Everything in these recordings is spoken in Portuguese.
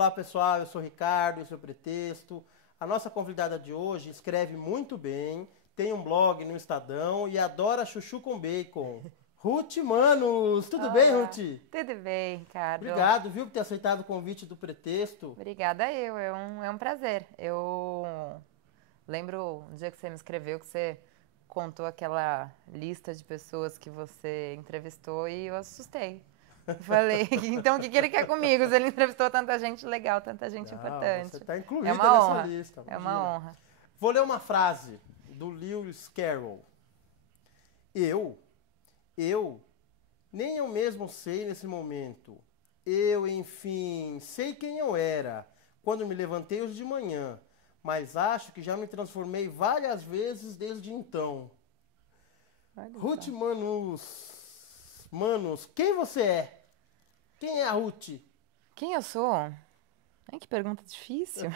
Olá pessoal, eu sou o Ricardo, esse é o Pretexto. A nossa convidada de hoje escreve muito bem, tem um blog no Estadão e adora chuchu com bacon. Ruth Manos, tudo bem, Olá, Ruth? tudo bem, Ricardo? Obrigado, viu, por ter aceitado o convite do Pretexto. Obrigada eu, é um prazer. Eu lembro um dia que você me escreveu que você contou aquela lista de pessoas que você entrevistou e eu assustei. Falei, então o que que ele quer comigo? Se ele entrevistou tanta gente legal, tanta gente Não, você importante. está É incluída uma nessa honra, lista, é uma imagina. honra. Vou ler uma frase do Lewis Carroll. Eu, eu, nem eu mesmo sei nesse momento. Eu, enfim, sei quem eu era quando me levantei hoje de manhã, mas acho que já me transformei várias vezes desde então. Olha Ruth só. Manus, Manos, quem você é? Quem é a Ruth? Quem eu sou? Ai, que pergunta difícil.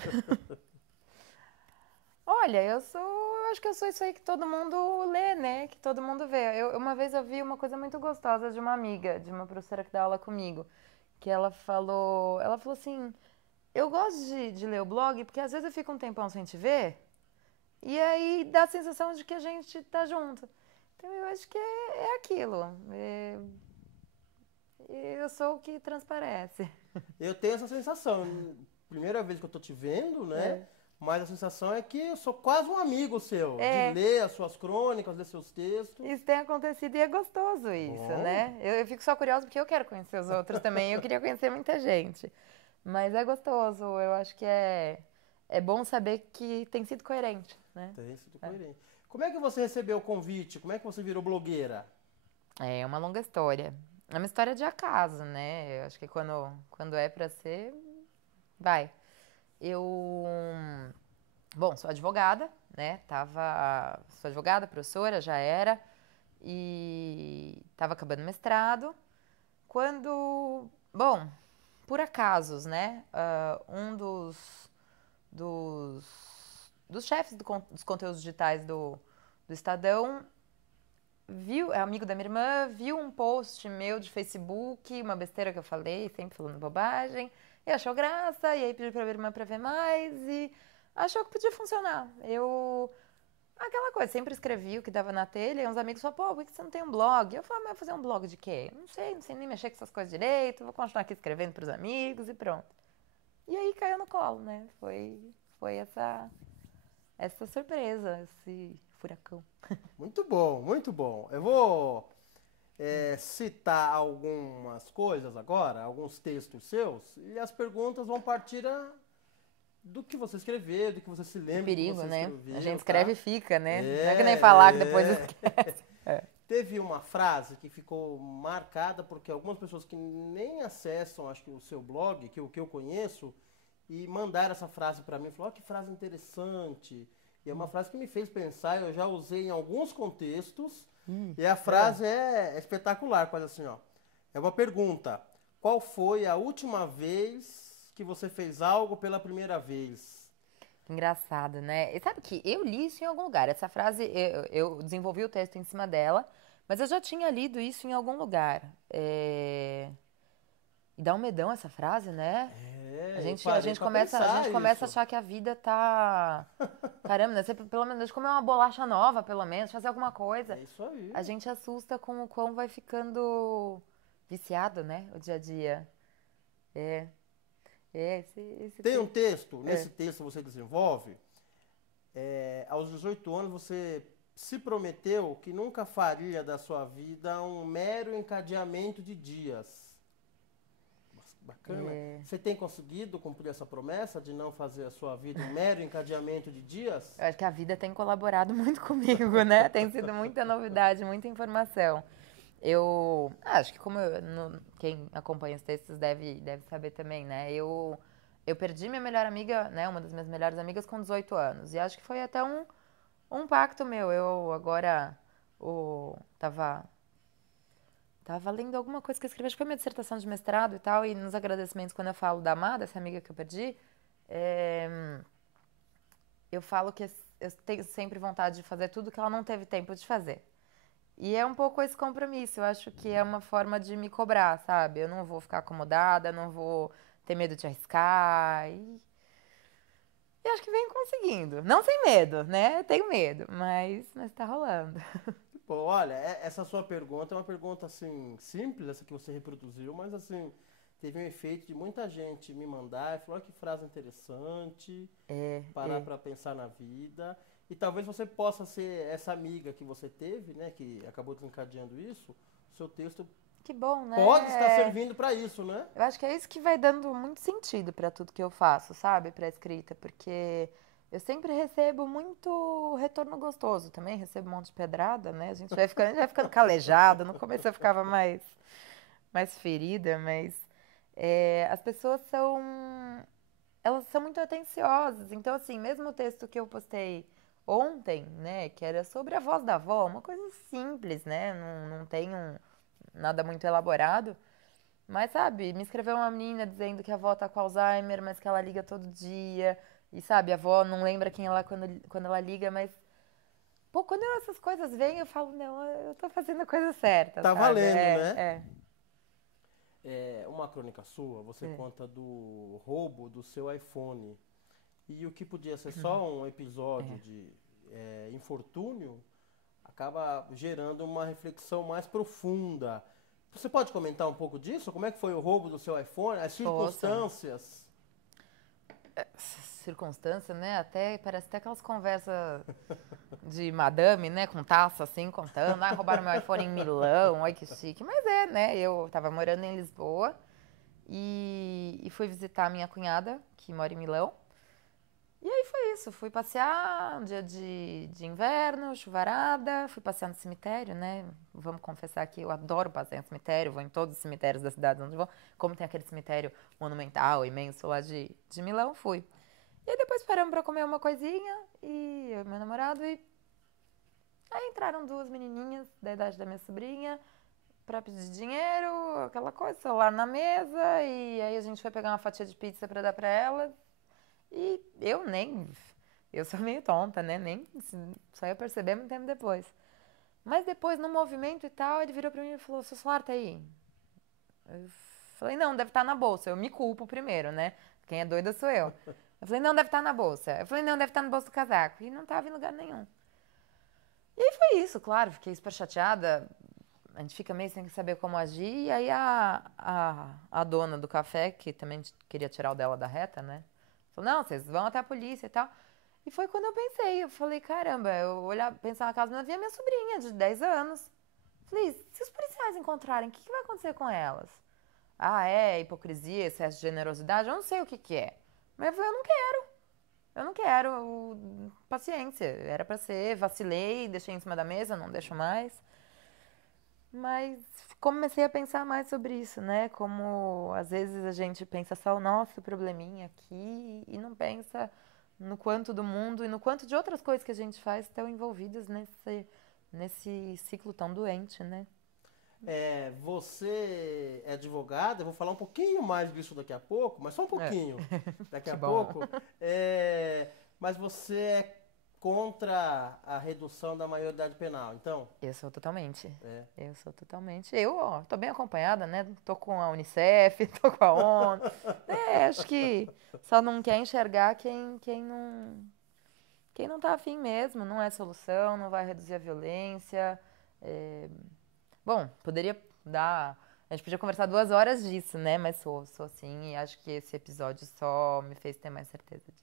Olha, eu acho que eu sou isso aí que todo mundo lê, né? Que todo mundo vê. Uma vez eu vi uma coisa muito gostosa de uma amiga, de uma professora que dá aula comigo, que ela falou assim, eu gosto de ler o blog porque às vezes eu fico um tempão sem te ver e aí dá a sensação de que a gente tá junto. Então eu acho que é aquilo. Eu sou o que transparece. Eu tenho essa sensação. Primeira vez que eu tô te vendo, né? É. Mas a sensação é que eu sou quase um amigo seu, de É, ler as suas crônicas, ler seus textos. isso tem acontecido e é gostoso isso, Bom, né? Eu fico só curiosa porque eu quero conhecer os outros também. Eu queria conhecer muita gente. Mas é gostoso. Eu acho que é bom saber que tem sido coerente, né? tem sido coerente. Como é que você recebeu o convite? Como é que você virou blogueira? É uma longa história. É uma história de acaso, né? Eu acho que quando é pra ser, vai. Eu, bom, sou advogada, né? Sou advogada, professora, já era. E tava acabando o mestrado. Quando, bom, por acasos, né? Um dos, dos chefes dos conteúdos digitais do Estadão viu, é amigo da minha irmã, viu um post meu de Facebook, uma besteira que eu falei, sempre falando bobagem, e achou graça, e aí pediu pra minha irmã pra ver mais, e achou que podia funcionar. Aquela coisa, sempre escrevi o que dava na telha, e uns amigos falaram, pô, por que você não tem um blog? Eu falei, mas fazer um blog de quê? Não sei nem mexer com essas coisas direito, vou continuar aqui escrevendo pros amigos e pronto. E aí caiu no colo, né? Foi essa surpresa, esse furacão. Muito bom, muito bom. Eu vou citar algumas coisas agora, alguns textos seus, e as perguntas vão partir do que você escreveu, do que você se Que lembra do que perigo, você né? A escreveu, gente escreve tá? e fica, né? Não é que nem falar que depois É, esquece. É. Teve uma frase que ficou marcada porque algumas pessoas que nem acessam, acho que o seu blog, que eu conheço, e mandaram essa frase para mim, falou, ó, que frase interessante. E é uma frase que me fez pensar, eu já usei em alguns contextos, e a É. frase é espetacular, quase assim, ó. É uma pergunta. Qual foi a última vez que você fez algo pela primeira vez? Engraçado, né? E sabe que eu li isso em algum lugar. Essa frase, eu desenvolvi o texto em cima dela, mas eu já tinha lido isso em algum lugar. E dá um medão essa frase, né? A É, eu gente, a parei gente para começa, a pensar gente começa a isso. achar que a vida tá. Caramba, né? Você pelo menos comer uma bolacha nova, pelo menos, fazer alguma coisa. É isso aí. A gente assusta com o quão vai ficando viciado, né? O dia a dia. É, esse Tem um texto. texto, É. nesse texto você desenvolve, aos 18 anos você se prometeu que nunca faria da sua vida um mero encadeamento de dias. Bacana. É. Você tem conseguido cumprir essa promessa de não fazer a sua vida um mero encadeamento de dias? Eu acho que a vida tem colaborado muito comigo, né? Tem sido muita novidade, muita informação. Acho que quem acompanha os textos deve saber também, né? Eu perdi minha melhor amiga, né? Uma das minhas melhores amigas com 18 anos. E acho que foi até um pacto meu. Eu agora tava lendo alguma coisa que eu escrevi, acho que foi minha dissertação de mestrado e tal, e nos agradecimentos, quando eu falo da Amada, essa amiga que eu perdi, é, eu falo que eu tenho sempre vontade de fazer tudo que ela não teve tempo de fazer. E é um pouco esse compromisso, eu acho que é uma forma de me cobrar, sabe? Eu não vou ficar acomodada, não vou tem medo de arriscar. E acho que vem conseguindo. Não sem medo, né? Tenho medo, mas tá rolando. Pô, olha, essa sua pergunta é uma pergunta assim simples, essa que você reproduziu, mas assim teve um efeito de muita gente me mandar e falar: "Olha que frase interessante, parar para pensar na vida". E talvez você possa ser essa amiga que você teve, né, que acabou desencadeando isso. O seu texto Que bom, né? pode estar servindo para isso, né? Eu acho que é isso que vai dando muito sentido pra tudo que eu faço, sabe? Pra escrita, porque eu sempre recebo muito retorno gostoso também, recebo um monte de pedrada, né? A gente vai ficando calejada. No começo eu ficava mais ferida, mas as pessoas elas são muito atenciosas. Então, assim, mesmo o texto que eu postei ontem, né, que era sobre a voz da avó, uma coisa simples, né? Não tem nada muito elaborado. Mas, sabe, me escreveu uma menina dizendo que a avó tá com Alzheimer, mas que ela liga todo dia. E, sabe, a avó não lembra quem ela é quando ela liga, mas. Pô, quando essas coisas vêm, eu falo, não, eu tô fazendo a coisa certa, Tá sabe? valendo, né? É. Uma crônica sua, você É. conta do roubo do seu iPhone. E o que podia ser só um episódio de infortúnio acaba gerando uma reflexão mais profunda. Você pode comentar um pouco disso? Como é que foi o roubo do seu iPhone? As Poxa, circunstâncias? circunstância, né? Parece até aquelas conversas de madame, né? Com taça assim, contando. Ah, roubaram meu iPhone em Milão, ai que chique. Mas né? Eu tava morando em Lisboa e fui visitar a minha cunhada, que mora em Milão. E aí foi isso, fui passear um dia de inverno, chuvarada, fui passear no cemitério, né? Vamos confessar que eu adoro passear no cemitério, vou em todos os cemitérios da cidade onde vou. Como tem aquele cemitério monumental, imenso lá de Milão, fui. E aí depois paramos pra comer uma coisinha, e eu e meu namorado, e aí entraram duas menininhas da idade da minha sobrinha pra pedir dinheiro, aquela coisa, celular na mesa, e aí a gente foi pegar uma fatia de pizza pra dar pra elas. E eu nem. Eu sou meio tonta, né? Nem. Só ia perceber muito tempo depois. Mas depois, no movimento e tal, ele virou pra mim e falou: seu celular tá aí? Eu falei: não, deve estar na bolsa. Eu me culpo primeiro, né? Quem é doida sou eu. Eu falei: não, deve estar na bolsa. Eu falei: não, deve estar no bolso do casaco. E não tava em lugar nenhum. E aí foi isso, claro. Fiquei super chateada. A gente fica meio sem saber como agir. E aí a dona do café, que também queria tirar o dela da reta, né? Falou: não, vocês vão até a polícia e tal. E foi quando eu pensei, eu falei, caramba, eu olhar, pensar na casa da minha sobrinha de 10 anos. Falei, se os policiais encontrarem, o que vai acontecer com elas? Ah, é hipocrisia, excesso de generosidade? Eu não sei o que é. Mas eu falei, eu não quero, paciência. Era pra ser, vacilei, deixei em cima da mesa, não deixo mais. Mas comecei a pensar mais sobre isso, né? Como às vezes a gente pensa só o nosso probleminha aqui e não pensa no quanto do mundo e no quanto de outras coisas que a gente faz estão envolvidas nesse ciclo tão doente, né? Você é advogada, eu vou falar um pouquinho mais disso daqui a pouco, mas só um É. pouquinho daqui Que a bom. pouco. Mas você é contra a redução da maioridade penal, então? Eu sou totalmente. É. Eu sou totalmente. Eu, ó, tô bem acompanhada, né? Tô com a Unicef, tô com a ONU. Acho que só não quer enxergar quem não tá afim mesmo, não é solução, não vai reduzir a violência. É, bom, poderia dar. A gente podia conversar 2 horas disso, né? Mas sou assim, e acho que esse episódio só me fez ter mais certeza disso.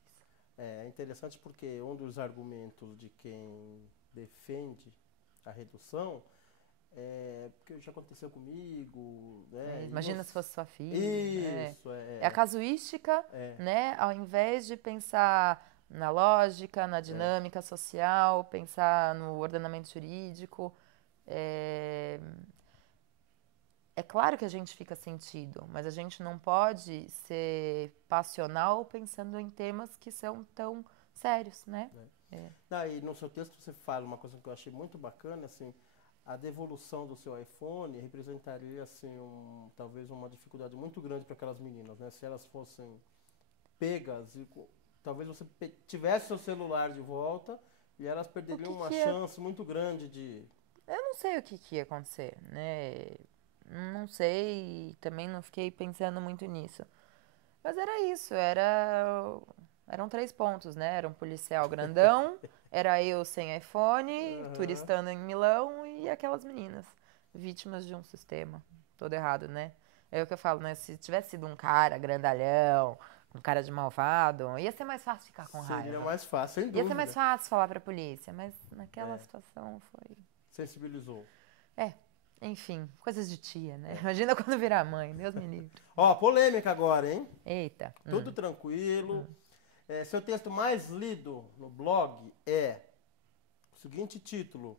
É interessante porque um dos argumentos de quem defende a redução porque já aconteceu comigo, né? Imagina se fosse sua filha. Isso, É a casuística, é. né? Ao invés de pensar na lógica, na dinâmica social, pensar no ordenamento jurídico. É... é claro que a gente fica sentido, mas a gente não pode ser passional pensando em temas que são tão sérios, né? E no seu texto você fala uma coisa que eu achei muito bacana, assim, a devolução do seu iPhone representaria, assim, talvez uma dificuldade muito grande para aquelas meninas, né? Se elas fossem pegas e talvez você tivesse seu celular de volta e elas perderiam uma chance muito grande de... Eu não sei o que ia acontecer, né? Não sei, também não fiquei pensando muito nisso. Mas era isso, eram 3 pontos, né? Era um policial grandão, era eu sem iPhone, Aham. turistando em Milão e aquelas meninas, vítimas de um sistema todo errado, né? É o que eu falo, né? Se tivesse sido um cara grandalhão, um cara de malvado, ia ser mais fácil ficar com Seria raiva. mais fácil, sem Ia ser mais dúvida. fácil falar pra polícia, mas naquela É, situação foi. sensibilizou. É, enfim, coisas de tia, né? É. Imagina quando virar mãe, Deus me livre. Ó, polêmica agora, hein? Eita. Tudo tranquilo. Seu texto mais lido no blog é o seguinte título: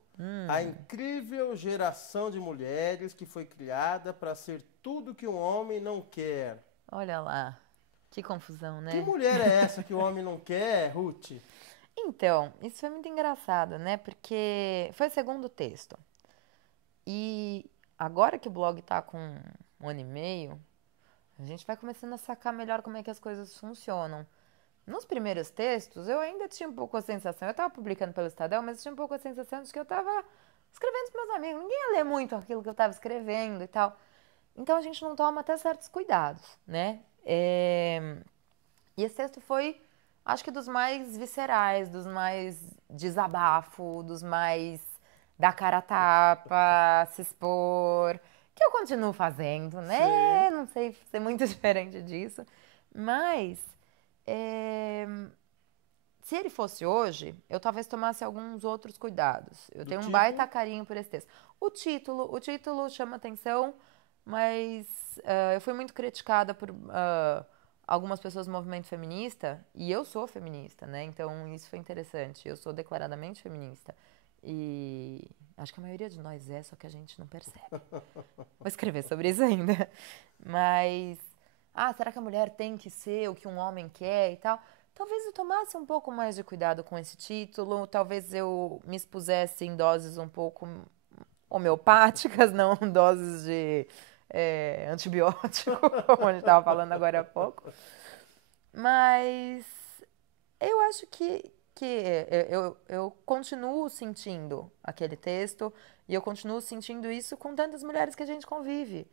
A incrível geração de mulheres que foi criada para ser tudo que um homem não quer. Olha lá, que confusão, Que né? mulher é essa que o homem não quer, Ruth? Então, isso foi muito engraçado, né? Porque foi o segundo texto. E agora que o blog tá com 1 ano e meio, a gente vai começando a sacar melhor como é que as coisas funcionam. Nos primeiros textos, eu ainda tinha um pouco a sensação, eu tava publicando pelo Estadão, mas tinha um pouco a sensação de que eu tava escrevendo para meus amigos. Ninguém ia ler muito aquilo que eu tava escrevendo e tal. Então a gente não toma até certos cuidados, né? E esse texto foi, acho que dos mais viscerais, dos mais desabafo, dos mais dar cara a tapa, se expor, que eu continuo fazendo, Sei. né? Não sei ser muito diferente disso, mas é, se ele fosse hoje, eu talvez tomasse alguns outros cuidados. Eu Do tenho um tipo, baita carinho por esse texto. O título chama atenção, mas eu fui muito criticada por algumas pessoas do movimento feminista, e eu sou feminista, né? Então isso foi interessante. Eu sou declaradamente feminista. E acho que a maioria de nós é, só que a gente não percebe. Vou escrever sobre isso ainda. Mas, será que a mulher tem que ser o que um homem quer e tal? Talvez eu tomasse um pouco mais de cuidado com esse título, talvez eu me expusesse em doses um pouco homeopáticas, não doses de antibiótico, como a gente estava falando agora há pouco. Mas eu acho que eu continuo sentindo aquele texto e eu continuo sentindo isso com tantas mulheres que a gente convive.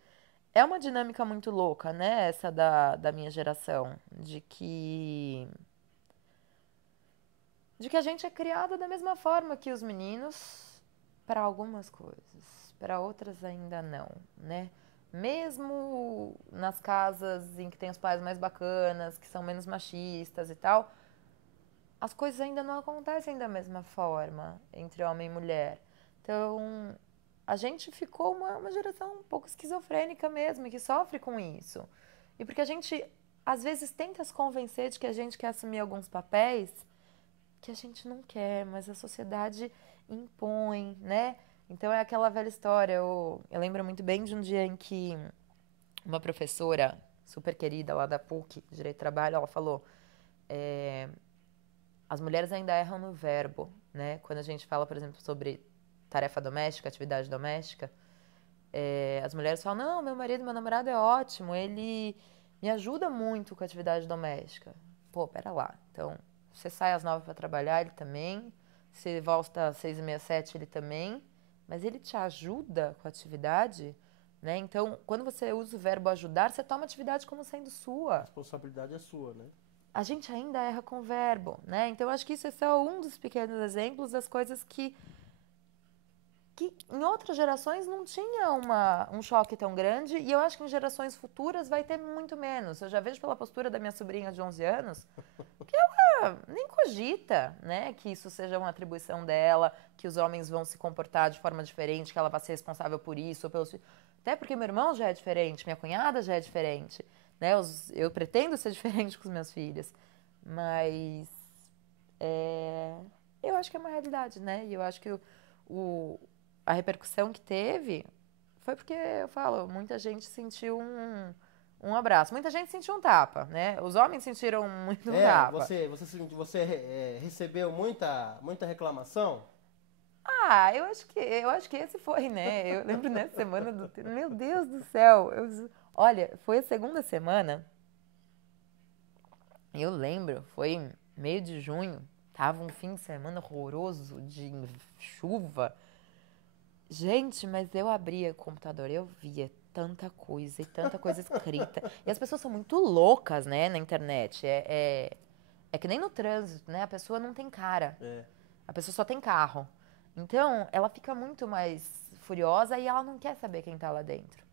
É uma dinâmica muito louca, né? Essa da minha geração, de que a gente é criada da mesma forma que os meninos para algumas coisas, para outras ainda não, né? Mesmo nas casas em que tem os pais mais bacanas, que são menos machistas e tal, as coisas ainda não acontecem da mesma forma entre homem e mulher. Então, a gente ficou uma geração um pouco esquizofrênica mesmo, e que sofre com isso. E porque a gente, às vezes, tenta se convencer de que a gente quer assumir alguns papéis que a gente não quer, mas a sociedade impõe, né? Então é aquela velha história. Eu lembro muito bem de um dia em que uma professora super querida lá da PUC, Direito do Trabalho, ela falou: as mulheres ainda erram no verbo, né? Quando a gente fala, por exemplo, sobre tarefa doméstica, atividade doméstica, as mulheres falam: não, meu marido, meu namorado é ótimo, ele me ajuda muito com a atividade doméstica. Pô, pera lá. Então, você sai às 9 para trabalhar, ele também. Você volta às 6h30, 7, ele também. Mas ele te ajuda com a atividade, né? Então, quando você usa o verbo ajudar, você toma a atividade como sendo a sua. responsabilidade é sua, né? A gente ainda erra com o verbo, né? Então, eu acho que isso é só um dos pequenos exemplos das coisas que em outras gerações não tinha um choque tão grande, e eu acho que em gerações futuras vai ter muito menos. Eu já vejo pela postura da minha sobrinha de 11 anos que ela nem cogita, né, que isso seja uma atribuição dela, que os homens vão se comportar de forma diferente, que ela vai ser responsável por isso, ou pelos... Até porque meu irmão já é diferente, minha cunhada já é diferente, né? Eu pretendo ser diferente com os meus filhos, mas eu acho que é uma realidade, né? E eu acho que o, a repercussão que teve foi porque, eu falo, muita gente sentiu um abraço. Muita gente sentiu um tapa, né? Os homens sentiram muito um tapa. Você recebeu muita reclamação? Eu acho que esse foi, né? Eu lembro nessa semana do... Meu Deus do céu! Olha, foi a segunda semana. Eu lembro, foi meio de junho. Tava um fim de semana horroroso de chuva. Gente, mas eu abria o computador, eu via tanta coisa e tanta coisa escrita. E as pessoas são muito loucas, né, na internet. É que nem no trânsito, né? A pessoa não tem cara. É. A pessoa só tem carro. Então, ela fica muito mais furiosa e ela não quer saber quem tá lá dentro.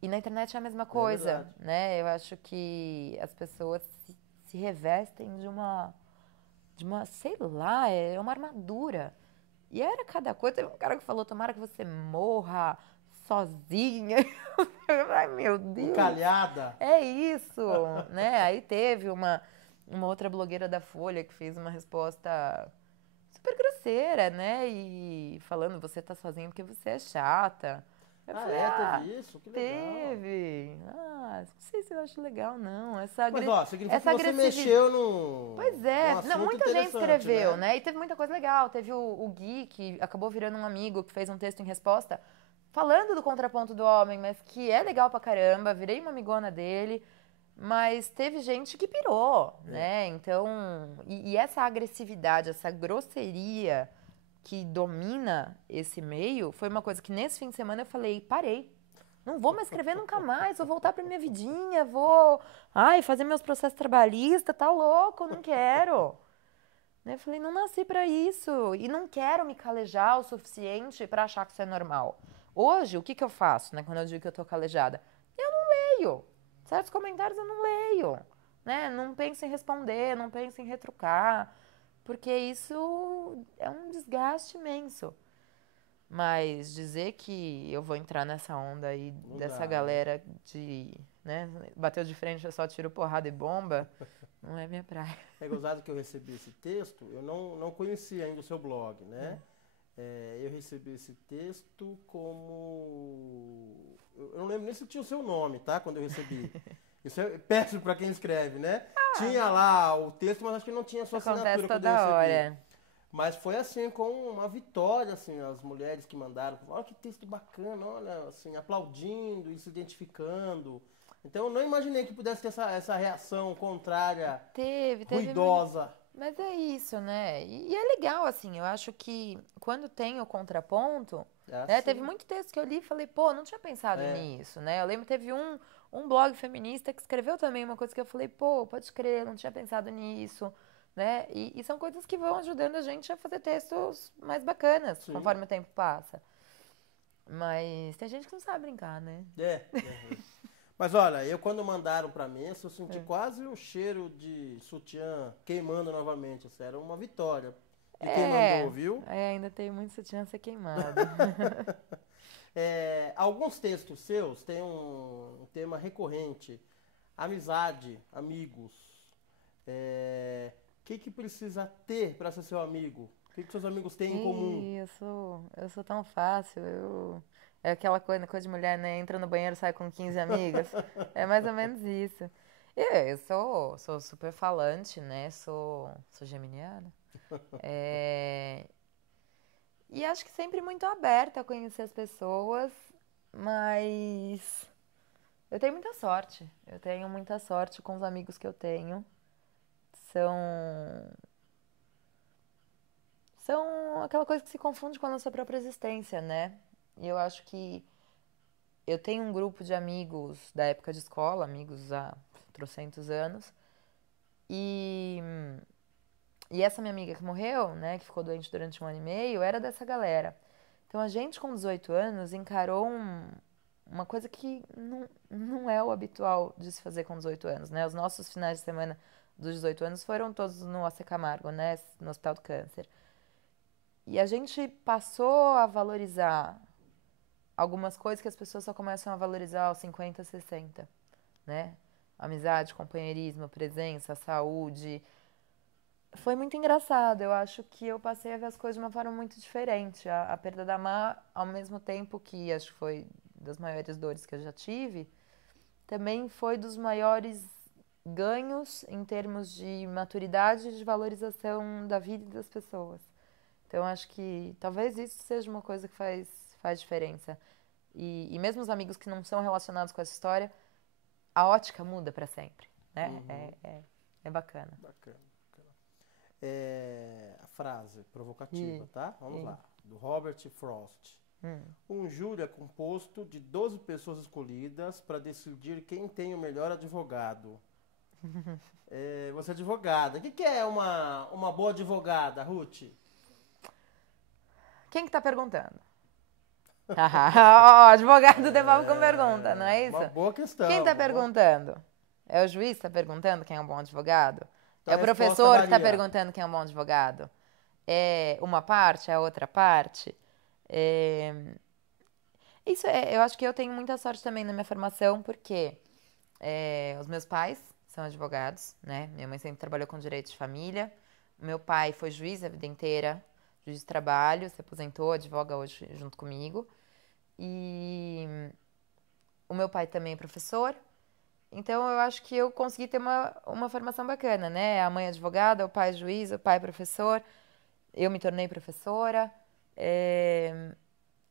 E na internet é a mesma coisa, verdade. né? Eu acho que as pessoas se revestem de uma, sei lá, é uma armadura. E era cada coisa. Teve um cara que falou, tomara que você morra sozinha. Ai, meu Deus. Encalhada. É isso, né? Aí teve uma outra blogueira da Folha que fez uma resposta super grosseira, né? E falando, você tá sozinha porque você é chata. Eu Ah, falei, é? Teve isso? Que legal. teve. Ah, não sei se eu acho legal, não. Essa, Mas, ó, significa essa que você agressividade. mexeu num, Pois num é, não, assunto muita gente interessante, escreveu, né? né? E teve muita coisa legal. Teve o Gui, que acabou virando um amigo, que fez um texto em resposta, falando do contraponto do homem, mas que é legal pra caramba. Virei uma amigona dele. Mas teve gente que pirou, né? Então, e essa agressividade, essa grosseria que domina esse meio, foi uma coisa que nesse fim de semana eu falei, parei. Não vou mais escrever nunca mais, vou voltar pra minha vidinha, vou, ai, fazer meus processos trabalhistas, tá louco, não quero. Né? Eu falei, não nasci pra isso e não quero me calejar o suficiente pra achar que isso é normal. Hoje, o que que eu faço, né, quando eu digo que eu tô calejada? Eu não leio. Certos comentários eu não leio, né? Não penso em responder, não penso em retrucar, porque isso é um desgaste imenso. Mas dizer que eu vou entrar nessa onda aí Não dessa dá, né? galera de, né, bateu de frente, eu só tiro porrada e bomba, não é minha praia. É gozado que eu recebi esse texto, eu não conhecia ainda o seu blog, né? É, eu recebi esse texto como... Eu não lembro nem se tinha o seu nome, tá? Quando eu recebi. Isso é péssimo para quem escreve, né? Tinha lá o texto, mas acho que não tinha a sua Isso acontece assinatura quando eu toda recebi. hora. Mas foi assim, com uma vitória, assim, as mulheres que mandaram. Olha que texto bacana, olha, assim, aplaudindo e se identificando. Então eu não imaginei que pudesse ter essa reação contrária, Teve, ruidosa. mas é isso, né? E é legal, assim, eu acho que quando tem o contraponto, É né? Teve assim, muito texto que eu li e falei, pô, não tinha pensado é, nisso, né? Eu lembro que teve um blog feminista que escreveu também uma coisa que eu falei, pô, pode crer, não tinha pensado nisso, né? E são coisas que vão ajudando a gente a fazer textos mais bacanas, sim, conforme o tempo passa. Mas tem gente que não sabe brincar, né? é. Mas olha, eu quando mandaram pra mim, eu senti quase o cheiro de sutiã queimando novamente. Assim, era uma vitória de quem mandou, viu? Ainda tem muito sutiã a ser queimado. É, alguns textos seus têm um tema recorrente: amizade, amigos. O que precisa ter para ser seu amigo? O que seus amigos têm em comum? Eu sou tão fácil. É aquela coisa de mulher, né? Entra no banheiro, sai com 15 amigas. É mais ou menos isso. Eu sou super falante, né? Sou geminiana. É, e acho que sempre muito aberta a conhecer as pessoas, mas eu tenho muita sorte. Eu tenho muita sorte com os amigos que eu tenho. São, são aquela coisa que se confunde com a nossa própria existência, né? E eu acho que eu tenho um grupo de amigos da época de escola, amigos há trocentos anos, e, e essa minha amiga que morreu, né, que ficou doente durante 1 ano e meio, era dessa galera. Então a gente com 18 anos encarou uma coisa que não é o habitual de se fazer com 18 anos, né? Os nossos finais de semana dos 18 anos foram todos no AC Camargo, né, no Hospital do Câncer. E a gente passou a valorizar algumas coisas que as pessoas só começam a valorizar aos 50, 60, né? Amizade, companheirismo, presença, saúde. Foi muito engraçado. Eu acho que eu passei a ver as coisas de uma forma muito diferente. A perda da Má, ao mesmo tempo que acho que foi das maiores dores que eu já tive, também foi dos maiores ganhos em termos de maturidade e de valorização da vida e das pessoas. Então acho que talvez isso seja uma coisa que faz diferença. E mesmo os amigos que não são relacionados com essa história, a ótica muda pra sempre, né? Uhum, É bacana. bacana, bacana. A frase provocativa, E, tá? Vamos e, lá. Do Robert Frost. Um júri é composto de 12 pessoas escolhidas para decidir quem tem o melhor advogado. Você é advogada. O que é uma boa advogada, Ruth? Quem que tá perguntando? O advogado devolve com pergunta, não é isso? Uma boa questão. Quem tá perguntando? É o juiz que tá perguntando quem é um bom advogado? Então, é o professor que tá varia. perguntando quem é um bom advogado? É uma parte? É a outra parte? Eu acho que eu tenho muita sorte também na minha formação, porque os meus pais são advogados, né? Minha mãe sempre trabalhou com direito de família. O meu pai foi juiz a vida inteira, juiz de trabalho, se aposentou, advoga hoje junto comigo. E o meu pai também é professor. Então, eu acho que eu consegui ter uma formação bacana, né? A mãe é advogada, o pai é juiz, o pai é professor. Eu me tornei professora.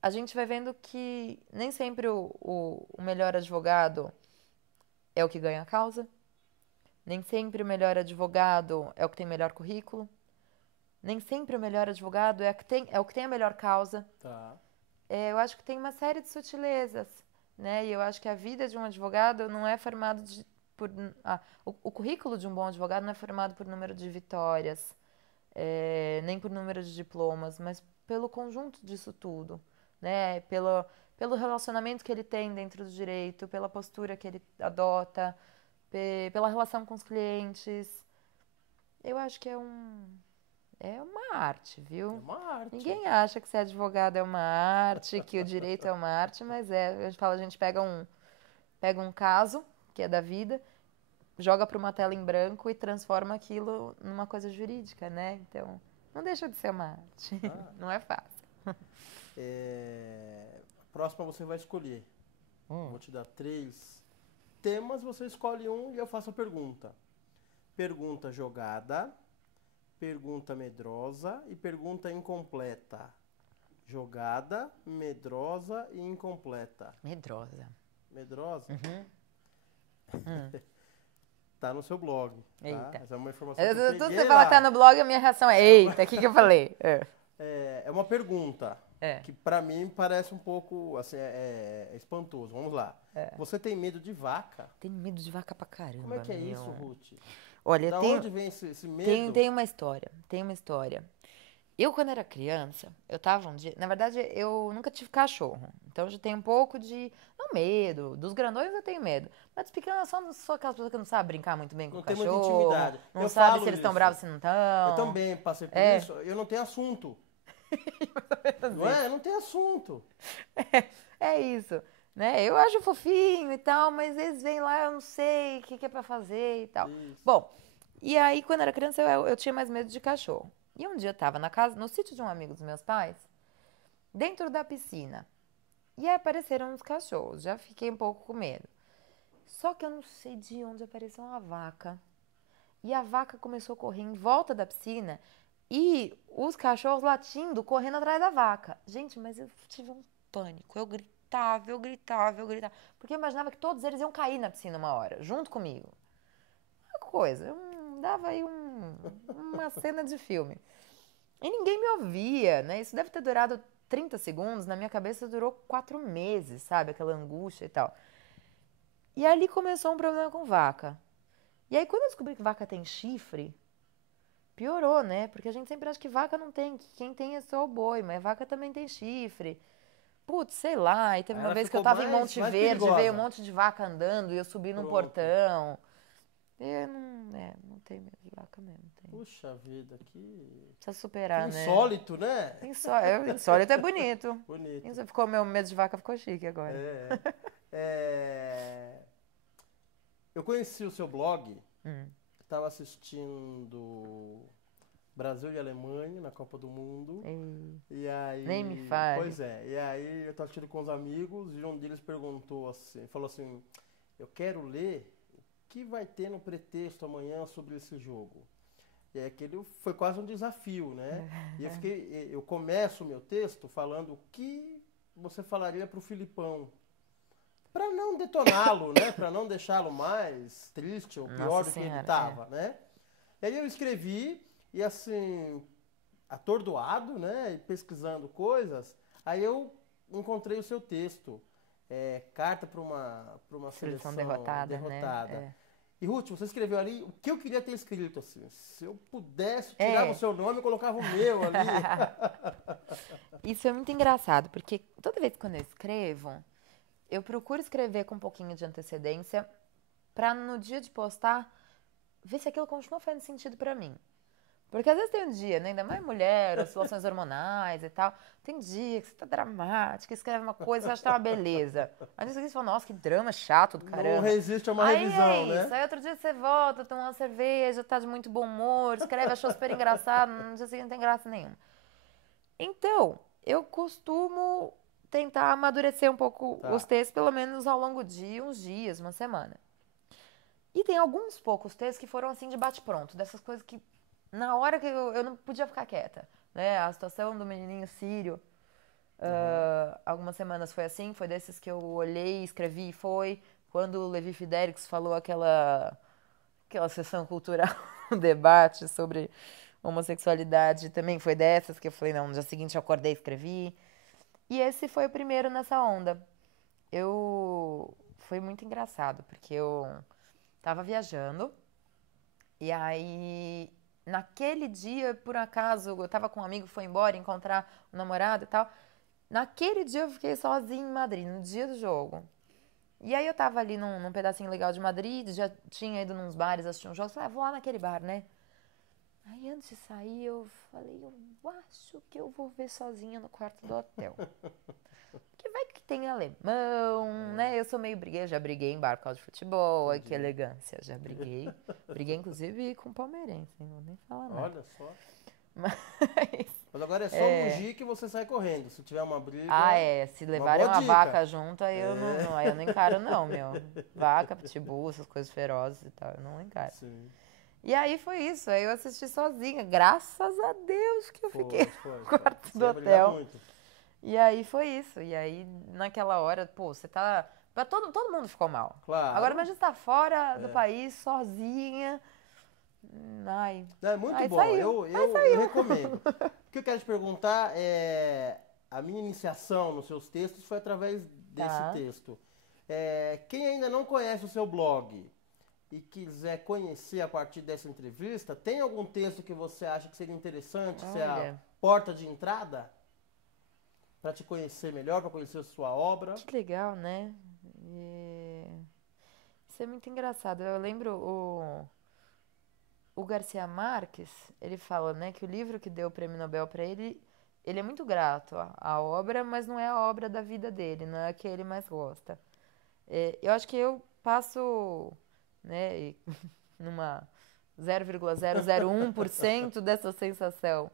A gente vai vendo que nem sempre o melhor advogado é o que ganha a causa. Nem sempre o melhor advogado é o que tem melhor currículo. Nem sempre o melhor advogado é o que tem a melhor causa. Tá. Eu acho que tem uma série de sutilezas, né? E eu acho que a vida de um advogado não é formado por... o currículo de um bom advogado não é formado por número de vitórias, nem por número de diplomas, mas pelo conjunto disso tudo, né? Pelo relacionamento que ele tem dentro do direito, pela postura que ele adota, pela relação com os clientes. Eu acho que é uma arte, viu? É uma arte. Ninguém acha que ser advogado é uma arte, que o direito é uma arte, mas a gente pega um caso, que é da vida, joga para uma tela em branco e transforma aquilo numa coisa jurídica, né? Então, não deixa de ser uma arte. Não é fácil. Próxima você vai escolher. Vou te dar 3 temas, você escolhe um e eu faço a pergunta. Pergunta jogada, pergunta medrosa e pergunta incompleta. Jogada, medrosa e incompleta. Medrosa. Medrosa? Uhum. Tá no seu blog. Tá? Eita. Essa é uma informação que eu Tudo peguei que você fala lá. que tá no blog, a minha reação é: eita, o que eu falei? É uma pergunta que pra mim parece um pouco assim, espantoso. Vamos lá. Você tem medo de vaca? Tenho medo de vaca pra caramba. Como é que é isso, Ruth? Olha, Da onde vem esse medo? Tem uma história. Eu, quando era criança, eu tava um dia... Na verdade, eu nunca tive cachorro. Então, eu já tenho um pouco de... Não medo. Dos grandões eu tenho medo. Mas dos pequenos, eu sou aquelas pessoas que não sabem brincar muito bem com o cachorro. Não tem muita intimidade. Não sabe se eles estão bravos, se não estão. Eu também passei por isso. Eu não tenho assunto. Não é? Não tem assunto. É isso. Né? Eu acho fofinho e tal, mas eles vêm lá, eu não sei o que é pra fazer e tal. Isso. Bom, e aí, quando eu era criança, eu tinha mais medo de cachorro. E um dia eu tava no sítio de um amigo dos meus pais, dentro da piscina. E aí apareceram uns cachorros. Já fiquei um pouco com medo. Só que eu não sei de onde apareceu uma vaca. E a vaca começou a correr em volta da piscina e os cachorros latindo, correndo atrás da vaca. Gente, mas eu tive um pânico. Eu gritava. Porque eu imaginava que todos eles iam cair na piscina uma hora, junto comigo. Uma coisa, dava aí uma cena de filme. E ninguém me ouvia, né? Isso deve ter durado 30 segundos. Na minha cabeça durou 4 meses, sabe? Aquela angústia e tal. E ali começou um problema com vaca. E aí, quando eu descobri que vaca tem chifre, piorou, né? Porque a gente sempre acha que vaca não tem, que quem tem é só o boi, mas vaca também tem chifre. Putz, sei lá. E teve uma vez que eu tava em Monte Verde, veio um monte de vaca andando e eu subi num portão. Eu não tenho medo de vaca mesmo. Puxa vida, que... Precisa superar, que né? insólito, né? Insólito é bonito. Bonito. Meu medo de vaca ficou chique agora. Eu conheci o seu blog, estava assistindo Brasil e Alemanha na Copa do Mundo. E aí, nem me fale. Pois é, e aí eu estava assistindo com os amigos e um deles falou assim, eu quero ler o que vai ter no pretexto amanhã sobre esse jogo. E aquele foi quase um desafio, né? E eu começo o meu texto falando o que você falaria para o Filipão, para não detoná-lo, né? Para não deixá-lo mais triste ou pior do que ele estava, né? E aí eu escrevi e assim, atordoado, né? E pesquisando coisas, aí eu encontrei o seu texto. Carta para uma seleção derrotada. derrotada. Né? E Ruth, você escreveu ali o que eu queria ter escrito, assim. Se eu pudesse, eu tirava o seu nome e colocava o meu ali. Isso é muito engraçado, porque toda vez que quando eu escrevo, eu procuro escrever com um pouquinho de antecedência pra no dia de postar, ver se aquilo continua fazendo sentido pra mim. Porque às vezes tem um dia, né? Ainda mais mulher, oscilações hormonais e tal. Tem dia que você tá dramática, escreve uma coisa, você acha que tá uma beleza. Aí no dia seguinte você fala, nossa, que drama chato do caramba. Não resiste a uma revisão, né? Aí outro dia você volta, toma uma cerveja, tá de muito bom humor, escreve, achou super engraçado, no dia seguinte não tem graça nenhuma. Então, eu costumo tentar amadurecer um pouco os textos, pelo menos ao longo de uns dias, uma semana. E tem alguns poucos textos que foram assim de bate-pronto, dessas coisas que na hora que eu não podia ficar quieta, né? A situação do menininho sírio, algumas semanas foi assim, foi desses que eu olhei, escrevi e foi. Quando o Levi Fidelix falou aquela sessão cultural, um debate sobre homossexualidade, também foi dessas que eu falei, não, no dia seguinte eu acordei e escrevi. E esse foi o primeiro nessa onda. Foi muito engraçado, porque eu tava viajando, e aí, naquele dia, por acaso, eu tava com um amigo que foi embora encontrar o namorado e tal. Naquele dia eu fiquei sozinha em Madrid, no dia do jogo. E aí eu tava ali num pedacinho legal de Madrid, já tinha ido nos bares assistir um jogo, falei, vou lá naquele bar, né? Aí antes de sair eu falei, eu acho que eu vou ver sozinha no quarto do hotel. Porque vai que tem alemão, né? Eu sou meio brigueira, já briguei em bar por causa de futebol, ai que elegância, já briguei. Briguei inclusive com palmeirense, não vou nem falar nada. Olha só. Mas agora é só mugir que você sai correndo, se tiver uma briga... se levarem uma vaca junto, aí eu não encaro não, meu. Vaca, pitbull, essas coisas ferozes e tal, eu não encaro. Sim. E aí foi isso, aí eu assisti sozinha, graças a Deus que eu fiquei no quarto do hotel. Muito. E aí foi isso, e aí naquela hora, pô, você tá... Todo mundo ficou mal. Claro. Agora imagina você tá fora do país, sozinha. É muito bom, saiu. Eu recomendo. O que eu quero te perguntar é... A minha iniciação nos seus textos foi através desse texto. Quem ainda não conhece o seu blog e quiser conhecer a partir dessa entrevista, tem algum texto que você acha que seria interessante ser a porta de entrada? Para te conhecer melhor, para conhecer a sua obra? Que legal, né? Isso é muito engraçado. Eu lembro o Garcia Marques, ele fala, né, que o livro que deu o prêmio Nobel para ele é muito grato à obra, mas não é a obra da vida dele, não é a que ele mais gosta. Eu acho que eu passo, né, numa 0,001% dessa sensação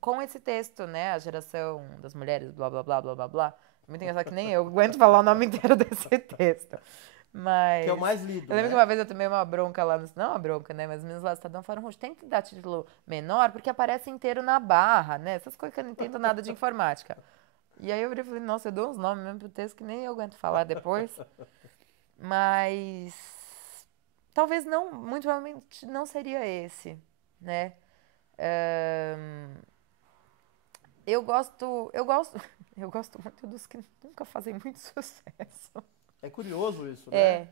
com esse texto, né, a geração das mulheres, blá, blá, blá, blá, blá, blá. Muito engraçado que nem eu aguento falar o nome inteiro desse texto. Mas... Que é o mais lido, eu lembro que uma vez eu tomei uma bronca lá no... Não uma bronca, né? Mas os meninos lá do Estadão falaram, Ruth, tem que dar título menor porque aparece inteiro na barra, né? Essas coisas que eu não entendo nada de informática. E aí eu falei, nossa, eu dou uns nomes mesmo pro texto que nem eu aguento falar depois. Mas... talvez não, muito provavelmente não seria esse, né? Eu gosto muito dos que nunca fazem muito sucesso. É curioso isso, né?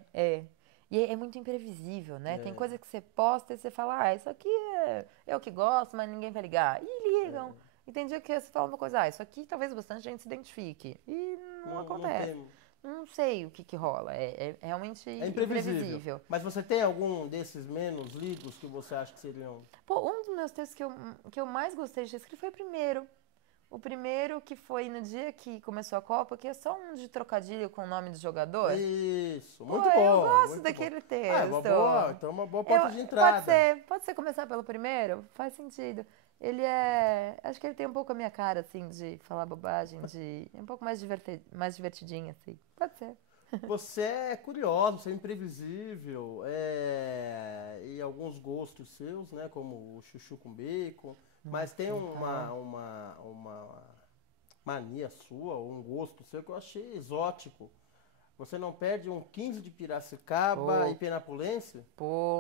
E é muito imprevisível, né? Tem coisa que você posta e você fala, isso aqui é eu que gosto, mas ninguém vai ligar. E ligam. E tem dia que você fala uma coisa, isso aqui talvez bastante gente se identifique. E não acontece. Não sei o que rola. É realmente imprevisível. Mas você tem algum desses menos lidos que você acha que seriam... Pô, um dos meus textos que eu mais gostei de ter escrito foi o primeiro. O primeiro que foi no dia que começou a Copa, que é só um de trocadilho com o nome do jogador. Isso, muito bom. Eu gosto daquele texto. Então uma boa porta de entrada. Pode ser começar pelo primeiro? Faz sentido. Acho que ele tem um pouco a minha cara, assim, de falar bobagem, é um pouco mais divertidinho, assim. Pode ser. Você é curioso, você é imprevisível, e alguns gostos seus, né, como o chuchu com bacon, mas tem uma mania sua, ou um gosto seu que eu achei exótico. Você não perde um 15 de Piracicaba e Penapolense? Pô,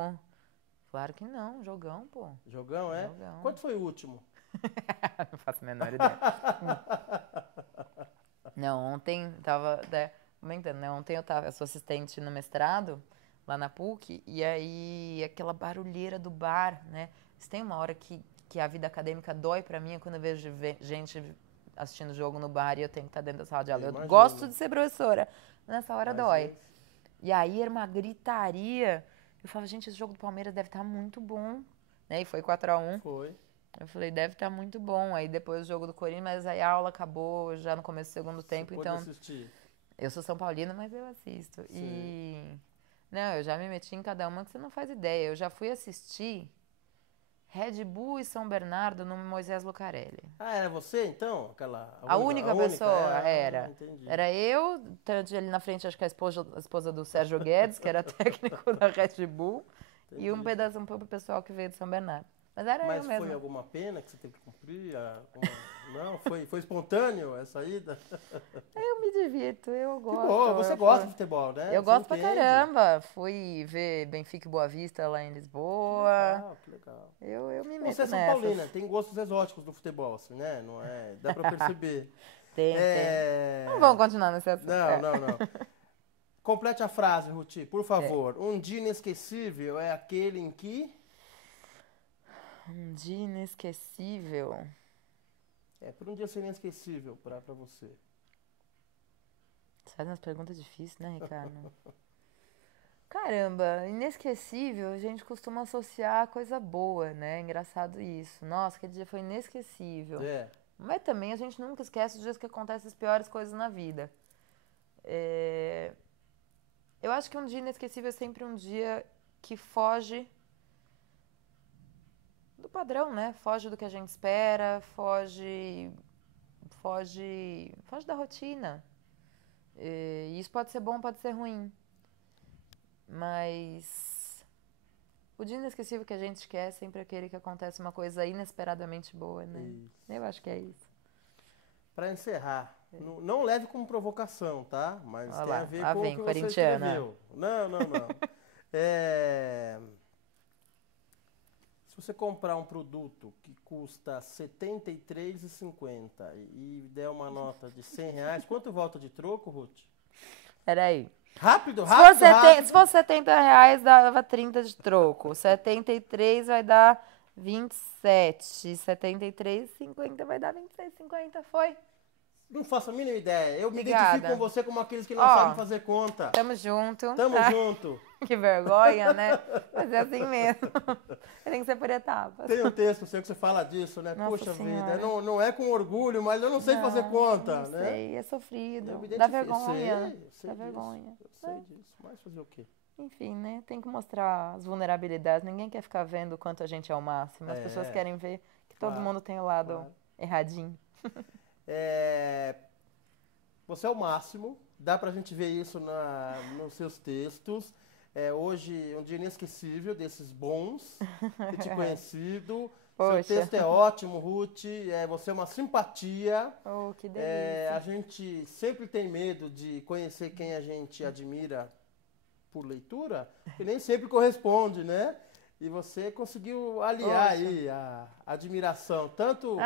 claro que não, jogão, pô. Jogão, é? Jogão. Quanto foi o último? Não faço a menor ideia. Não, ontem tava comentando, né? Ontem eu sou assistente no mestrado, lá na PUC, e aí aquela barulheira do bar, né? Se tem uma hora que a vida acadêmica dói pra mim, é quando eu vejo gente assistindo jogo no bar e eu tenho que estar dentro da sala de aula. Eu gosto de ser professora, nessa hora dói. E aí era uma gritaria. Eu falava, gente, esse jogo do Palmeiras deve estar muito bom. Né? E foi 4-1. Foi. Eu falei, deve estar muito bom. Aí depois o jogo do Corinthians, mas aí a aula acabou já no começo do segundo tempo. Então, assistir. Eu sou São Paulina, mas eu assisto. Sim. E não, eu já me meti em cada uma que você não faz ideia. Eu já fui assistir Red Bull e São Bernardo no Moisés Lucarelli. Ah, era você então? A única pessoa era. Entendi. Era eu, ali na frente, acho que a esposa do Sérgio Guedes, que era técnico da Red Bull, entendi. E um pedaço pro pessoal que veio de São Bernardo. Mas era eu mesmo. Mas foi alguma pena que você teve que cumprir? Não, foi espontâneo essa ida? Eu me divirto, eu gosto. Que bom, você gosta de futebol, né? Eu gosto pra caramba. Fui ver Benfica e Boa Vista lá em Lisboa. Que legal. Eu me meto nessas. Você é São Paulina, tem gostos exóticos do futebol, assim, né? Não é? Dá pra perceber. Tem. Não vamos continuar nesse assunto. Não. Complete a frase, Ruti, por favor. Um dia inesquecível é aquele em que... Um dia inesquecível. Por um dia ser inesquecível pra você. Você faz umas perguntas difíceis, né, Ricardo? Caramba, inesquecível, a gente costuma associar a coisa boa, né? Engraçado isso. Nossa, aquele dia foi inesquecível. Mas também a gente nunca esquece os dias que acontecem as piores coisas na vida. Eu acho que um dia inesquecível é sempre um dia que foge do padrão, né? Foge do que a gente espera, foge da rotina. E isso pode ser bom, pode ser ruim. Mas o dia inesquecível que a gente quer é sempre aquele que acontece uma coisa inesperadamente boa, né? Isso. Eu acho que é isso. Para encerrar, não leve como provocação, tá? Mas olha tem lá, a ver com o que você escreveu. Não. Se você comprar um produto que custa R$ 73,50 e der uma nota de R$100, quanto volta de troco, Ruth? Peraí. Rápido. Se fosse R$70, dava 30 de troco. 73 vai dar 27. 73,50 vai dar 26,50. Foi? Não faço a mínima ideia. Eu me identifico com você como aqueles que não sabem fazer conta. Tamo junto. Junto. Que vergonha, né? Mas é assim mesmo. Tem que ser por etapas. Tem um texto seu que você fala disso, né? Nossa Puxa Senhora. vida, não é com orgulho, mas eu não sei fazer conta, não né? Sei, é sofrido. Dá vergonha. Dá vergonha. Eu sei disso. Mas fazer o quê? Enfim, né? Tem que mostrar as vulnerabilidades. Ninguém quer ficar vendo o quanto a gente é o máximo. As pessoas querem ver que todo mundo tem o lado erradinho. Você é o máximo. Dá pra gente ver isso nos seus textos. Hoje, um dia inesquecível desses bons, ter te conhecido. Poxa. Seu texto é ótimo, Ruth. Você é uma simpatia. Oh, que delícia. A gente sempre tem medo de conhecer quem a gente admira por leitura, que nem sempre corresponde, né? E você conseguiu aliar aí a admiração, tanto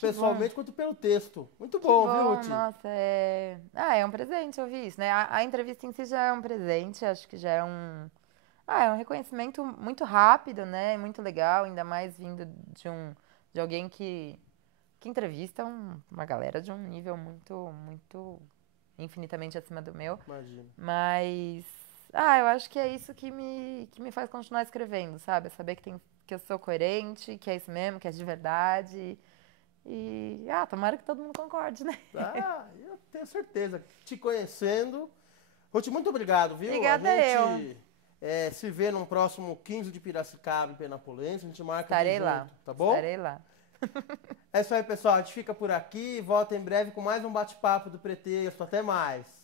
pessoalmente quanto pelo texto. Muito bom, viu, Ruth? Nossa, é um presente ouvir isso, né? A entrevista em si já é um presente, acho que já é um reconhecimento muito rápido, né? Muito legal, ainda mais vindo de alguém que entrevista uma galera de um nível muito infinitamente acima do meu. Imagino. Mas eu acho que é isso que me faz continuar escrevendo, sabe? Saber que eu sou coerente, que é isso mesmo, que é de verdade. E, tomara que todo mundo concorde, né? Eu tenho certeza. Te conhecendo. Ruth, muito obrigado, viu? Obrigada a gente se vê no próximo 15 de Piracicaba, em Penapolense. A gente marca Estarei lá. Tá bom? Estarei lá. É isso aí, pessoal. A gente fica por aqui e volta em breve com mais um bate-papo do Pretexto. Até mais.